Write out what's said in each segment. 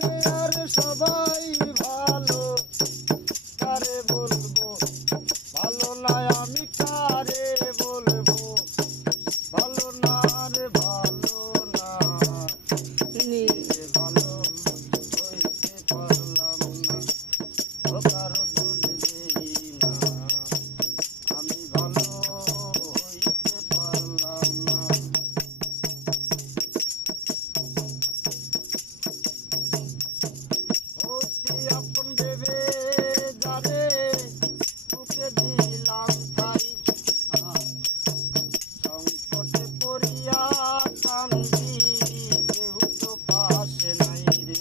দুনিয়ার সবাই ভালো, কারে বলবো ভালো না, আমি কারে বলবো ভালো না রে ভালো না, নিজে ভালো হইতে পারলাম না, ও কারো দোষ দেই না, আমি ভালো হইতে পারলাম না। অতি আপন ভেবে যারে বুকে দিলাম ঠাই, সংকটে পড়িয়া কান্দি, কেউ তো পাশে নাই রে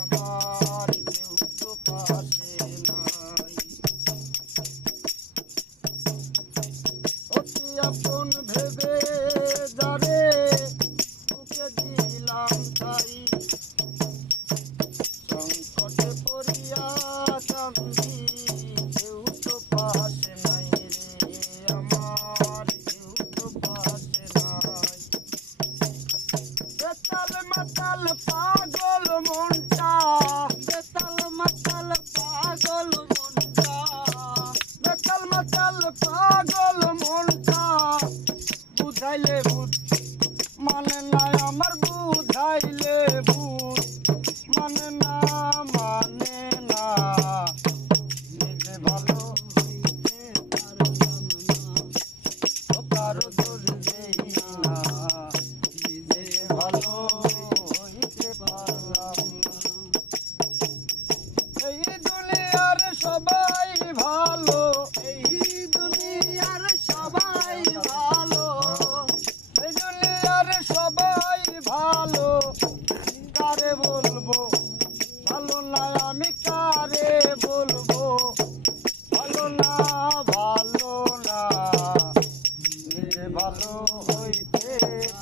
আমার, কেউ তো পাশে নাই। অতি আপন ভেবে যারে বুকে দিলাম ঠাই, সংকটে পড়িয়া কান্দি, কেউ তো পাশে নাই রে আমার, কেউ তো পাশে নাই। বেতাল মাতাল পাগল মনটা, বেতাল মাতাল পাগল মনটা, বেতাল মাতাল পাগল মনটা, বুঝাইলে বুঝ মানে না আমার, বুঝাইলে বুঝ মানে না, মানে না, নিজে ভালো হইতে পারলাম না, ও কারো দোষ দেই না, নিজে ভালো হইতে পারলাম না। এই দুনিয়ার সবাই ভালো, এই দুনিয়ার সবাই ভালো, এই দুনিয়ার সবাই ভালো, কারে বলবো ভালো না, আমি কারে বলবো ভালো না, ভালো না, নিজে ভালো হইতে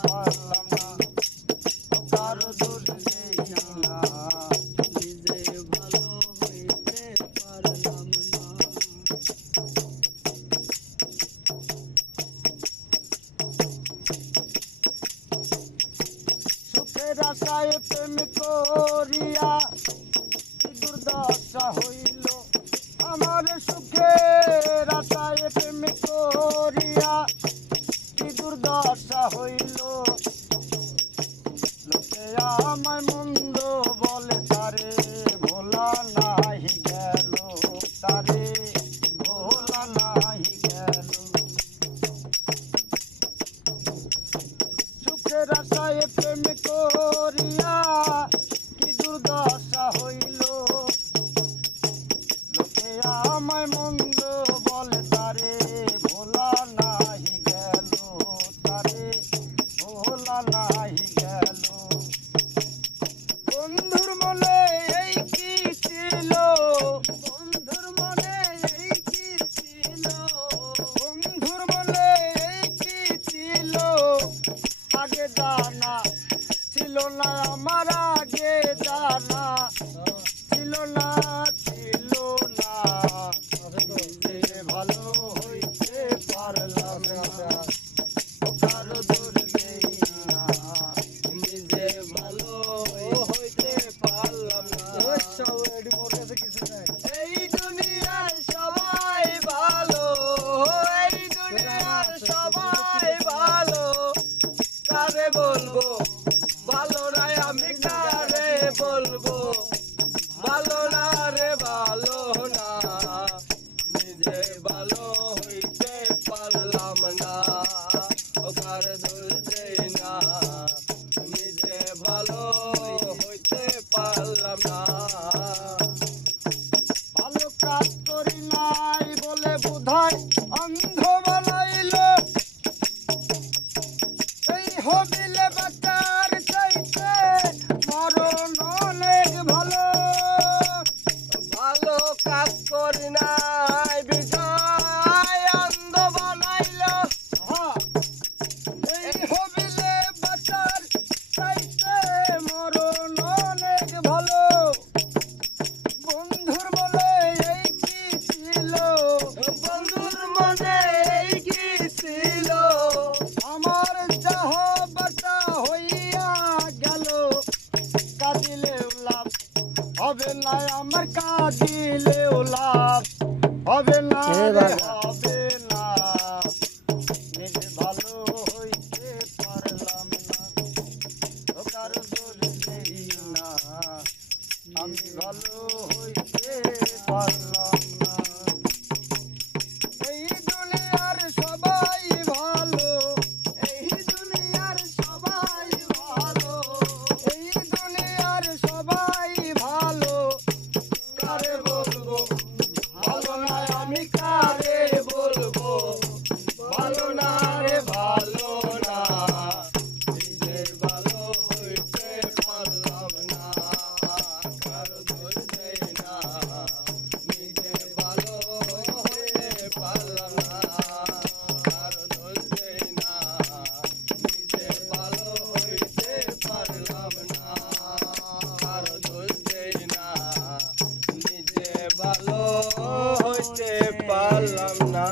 পারলাম না, কারো দোষ দেই না, নিজে ভালো হইতে পারলাম না। সুখের আশায় প্রেম করিয়া কি দুর্দশা হইল আমার, সুখের আশায় প্রেম করিয়া কি দুর্দশা হইল, লোকে আমায় মন্দ বলে তারে ভোলা নাহি গেল, তারে ভোলা নাহি গেল। সুখের আশায় প্রেম করিয়া কি দুর্দশা হইল, লোকে আমায় মন্দ বলে তারে ভোলা নাহি গেল, তারে ভোলা নাহি গেল। বন্ধুর মনে এই কি ছিল, বন্ধুর মনে এই কি ছিল, বন্ধুর মনে এই কি ছিল, আগে জানা ছিল না আমার, আগে জানা ছিল না, ছিল না, নিজে ভালো হইতে পারলাম না, কারো দোষ দেই না, নিজে ভালো হইতে পারলাম না। এই দুনিয়ার সবাই ভালো, এই দুনিয়ার সবাই ভালো, কারে বলবো ভালো না, আমি কারে বলবো ভালো না রে ভালো না, নিজে ভালো হইতে পারলাম না, ও কারে দোষ দেই না, নিজে ভালো হইতে পারলাম না। ভালো কাজ করি নাই বলে বোধহয় অন্ধ বানাইল, এই হবিলে বাচ্চার চাইতে মরণ অনেক ভালো, ভালো কাজ করি নাই বিজয় অন্ধ বানাইল, এই হবিলে বাচ্চার চাইতে মরণ অনেক ভালো। বন্ধুর মনে এই কি ছিল, বন্ধুর মনে এই কি ছিল, আমার যাহা বাটা হইয়া গেল, কাঁদিলে লাভ হবে না আমার কাঁদিলেও লাভ হবে না রে হবে না নিজে ভালো হইতে পারলাম না ও কারো দোষ নেই না আমি ভালো হইতে পারলাম না এই দুনিয়ার সবাই ভালো এই দুনিয়ার সবাই ভালো এই দুনিয়ার সবাই ভালো কারে বলবো ভালো না আমি কারে বলবো ভালো না রে ভালো না নিজে ভালো হইতে পারলাম না কারো দোষ নেই না নিজে ভালো হইতে পারলাম না কারো দোষ নেই না নিজে ভালো হইতে পারলাম না কারো দোষ নেই না নিজে ভালো হইতে পারলাম না।